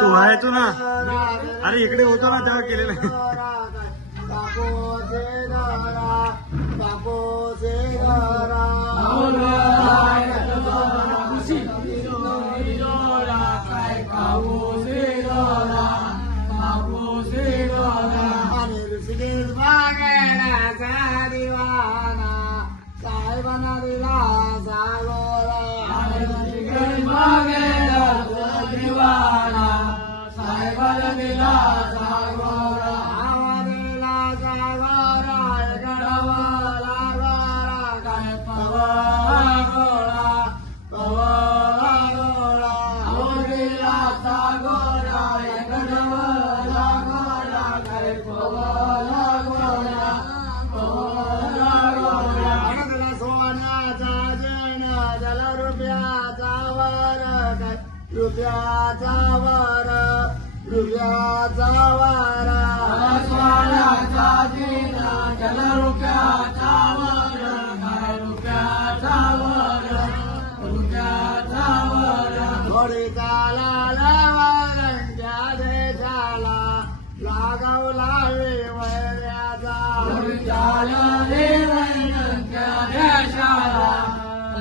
तू व्हायचो ना, अरे इकडे होतो ना तेव्हा केलेलं. रुपयाचा वारा, रुपयाचा वारा, सोन्याचा दिना जल रुपयाचा वारा, रुपयाचा वारा, रुपयाचा वारा. थोडी चालाला वारंच्या देशाला लागवला वैऱ्याचा, थोडी चालले वैरंच्या देशाला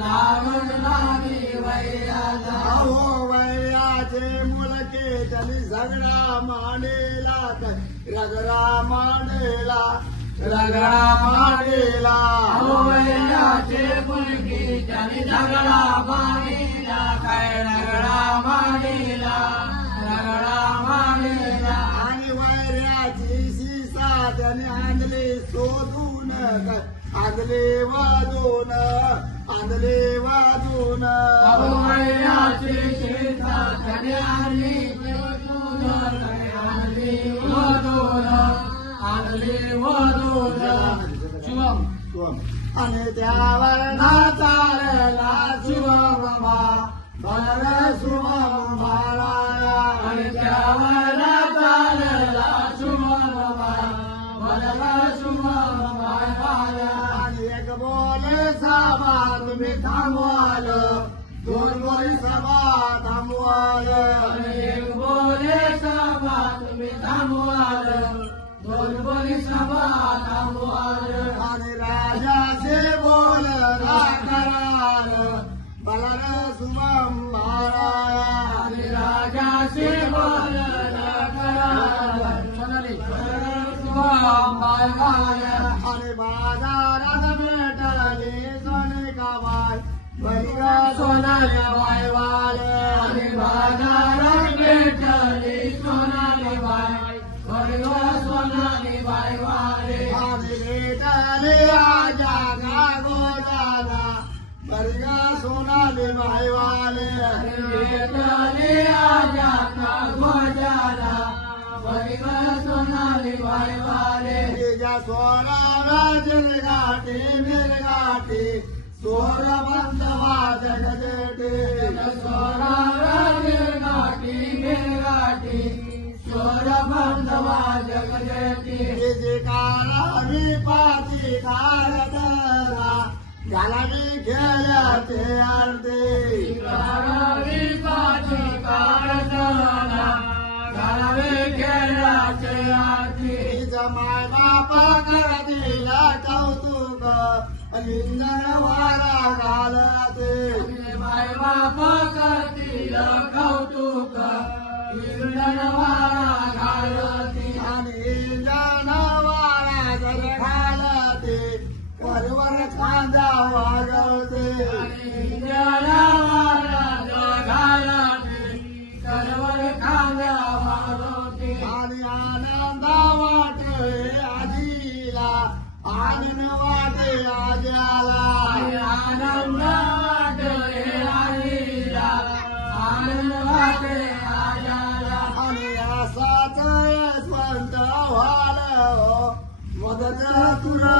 लागून लागली वैऱ्याचा. मुलके त्यांनी झगडा मांडेला, रगडा मांडेला, रगडा मांडेला. वैराचे मुलके त्यांनी झगडा मांडेला, काय रगडा मांडेला, रगडा मांडेला. आणि वैराची शिसा त्याने आणली शोधून, आणले वाजून, आणले वाजून. वैराची शिसा त्याने आणली शोधून, आणली वाजून, आणली वाजून. शिवम आणि त्यावर नाचारला शिवमा भर शिवम माराया. आणि त्यावर नाचारला शिवम भर शिवम माराया. आणि एक बोले सभा तुम्ही थांबवाल, दोन बोले सभा थांबवाल. आणि एक बोले सभा तुम्ही थांबवाल, दोन बोले सभा थांबवाल. आणि राजाचे बोलला करार मला सुमम माराया. आणि राजाचे बोलला करार सुमम माराया. आणि बाजारात भेटले सोने का बाय, बलिगा सोनाली बायवाले. आणि बाजारात भेटले सोनाली बाय, बलिगा सोनाली बायवाले. आणि भेटले आजा का गोदाना, बलिगा सोनाली बायवाले. आणि भेटले आजा का गोदाना, बलिगा सोनाली बायवाले. तिच्या सोनाव्या जिलगाठी मिरगाठी, सोर बंधवा जगदेटे. सोनाव्या जिलगाठी मिरगाठी, सोर बंधवा जगदेटे. तिची काळावी पाची कारदरा, घालावी खेळते अर्धे. काळावी पाची कारदरा, घालावी खेळते अर्धे. तिचं माय बापा करतील कौतुक, लिंगण वारा घालते. माय बापा करतील कौतुक, लिंगण वारा घालते. आणि लिंगण वारा जर घालते, वरवर खांदा वाजवते. लिंगण वारा जर घालते, वरवर खांदा वाजवते. आणि आनंद वाटे आजीला, आनंद वाटे आज्याला. आनंद वाटे आजीला, आनंद वाटे आज्याला. आणि असाच यशवंत व्हाल, मदत तुला